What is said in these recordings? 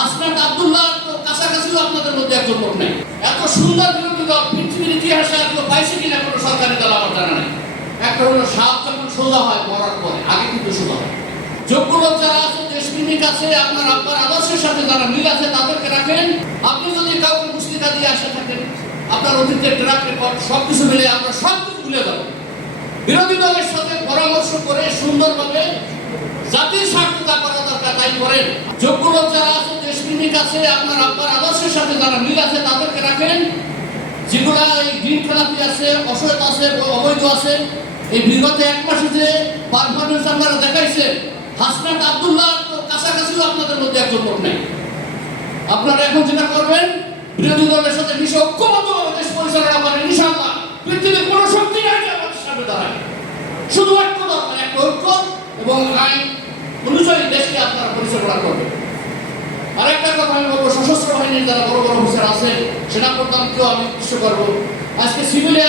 হাসনাত আব্দুল্লাহ তো কাছাকাছিও আপনাদের মধ্যে একজন লোক নেই। এত সুন্দর বিরোধী দল পৃথিবীর ইতিহাসে এত পাইছে কিনা কোনো সরকারি দল আমার জানা নেই। একটা হলো সাপ যখন সোজা হয় মরার পরে, আগে কিন্তু সোজা হয়। যোগ্য লোক যারা আছে, দেশপ্রেমিক আছে, আপনার আব্বার আদর্শের সাথে যারা মিল আছে তাদেরকে রাখেন। আপনি যদি কাউকে পুস্তিকা দিয়ে আসে থাকেন, আপনার অতীতের ট্র্যাক রেকর্ড সবকিছু মিলে আমরা সবকিছু ভুলে যাব। বিরোধী দলের সাথে পরামর্শ করে সুন্দরভাবে জাতির স্বার্থ যা করা দরকার তাই করেন। যোগ্য লোক যারা আছে, দেশপ্রেমিক আছে, আপনার আব্বার আদর্শের সাথে যারা মিল আছে তাদেরকে রাখেন। যেগুলা এই গ্রিন খেলাপি আছে, অসৎ আছে, অবৈধ আছে, এই বিগত এক মাসে যে পারফরমেন্স আপনারা দেখাইছেন, হাসনাত আব্দুল্লাহ তো কাছাকাছিও আপনাদের মধ্যে একজন লোক নেই। আপনারা এখন যেটা করবেন, বিরোধী দলের সাথে মিশে ঐক্যবদ্ধভাবে দেশ পরিচালনা করেন। ইনশাআল্লাহ পৃথিবীর কোনো শক্তি নাই যে আমাদের সামনে দাঁড়ায়। শুধু ঐক্য দরকার, একটা ঐক্য এবং আইন অনুযায়ী দেশকে আপনারা পরিচালনা করবেন। আরেকটা কথা আমি বলবো, সশস্ত্র বাহিনীর যারা বড় বড় অফিসার আছেন, সেনাপ্রধানকেও আমি উদ্দেশ্য করবো। আজকে সিভিলে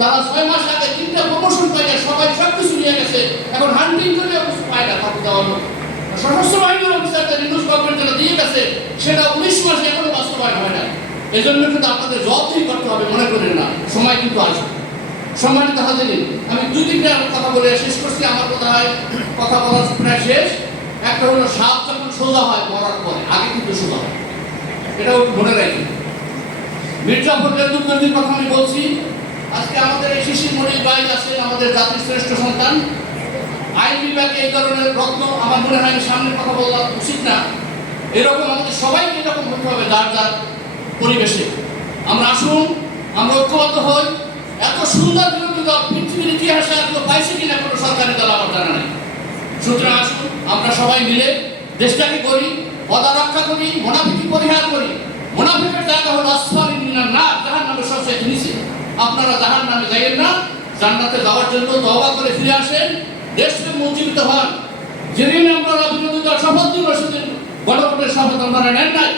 তারা 6 মাস আগে 3টা প্রমোশন পাইয়া সবাই সবকিছু নিয়ে গেছে, এখন হান্টিং করে কিছু পায় না তাকে দেওয়ার মতো। সশস্ত্র বাহিনীর অফিসারদের নিউজ গভর্নমেন্ট যেটা দিয়ে গেছে সেটা 19 মাসে এখনো বাস্তবায়ন হয় না। এই জন্য কিন্তু আপনাদের জবাবদিহি করতে হবে, মনে করেন না, সময় কিন্তু আসবে। সম্মানিত হাজিরিন, আমি 2-3টা কথা বলে শেষ করছি। আমার কথা বলার প্রায় শেষ। একটা হলো সাপ যখন সোজা হয় মরার পরে, আগে কিন্তু সোজা হয়, এটাও মনে রাখি। মির্জাফর রেদুদ্দিনের কথা আমি বলছি। আজকে আমাদের এই শিশির মনির ভাই আছেন, আমাদের জাতির শ্রেষ্ঠ সন্তান। আইন বিভাগে এই ধরনের রত্ন আমার মনে হয় সামনে কথা বলা উচিত না। এরকম আমাদের সবাইকে এরকম হতে হবে, যার যার পরিবেশে। আমরা আসুন, আমরা ঐক্যবদ্ধ হই। এত সুন্দর বিরোধী দল পৃথিবীর ইতিহাসে এত পাইছে কিনা কোনো সরকারি দল আমার জানা নেই। সুতরাং আসুন, আমরা সবাই মিলে দেশটাকে করি, পদা রক্ষা করি, মুনাফিকি পরিহার করি। মুনাফিকের জায়গা হলো আসফালিন মিনান নার, জাহান্নামের সবচেয়ে নিচে। আপনারা জাহান্নামে যাইয়েন না, জান্নাতে যাওয়ার জন্য তওবা করে ফিরে আসেন, দেশকে উজ্জীবিত হন। যেদিন আপনারা বিরোধী দল শপথ দিল সেদিন গণভোটের শপথ আপনারা নেন নাই।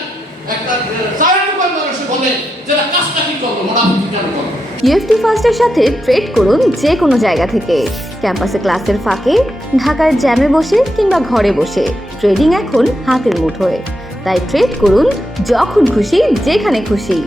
একটা চারিটুকুর মানুষে বলে যেটা কাজটা কি করবো, মুনাফিকি কেন করবো। ইউএফটি ফার্স্টের সাথে ট্রেড করুন যে কোনো জায়গা থেকে। ক্যাম্পাসে ক্লাসের ফাঁকে, ঢাকার জ্যামে বসে কিংবা ঘরে বসে, ট্রেডিং এখন হাতের মুঠোয়। তাই ট্রেড করুন যখন খুশি, যেখানে খুশি।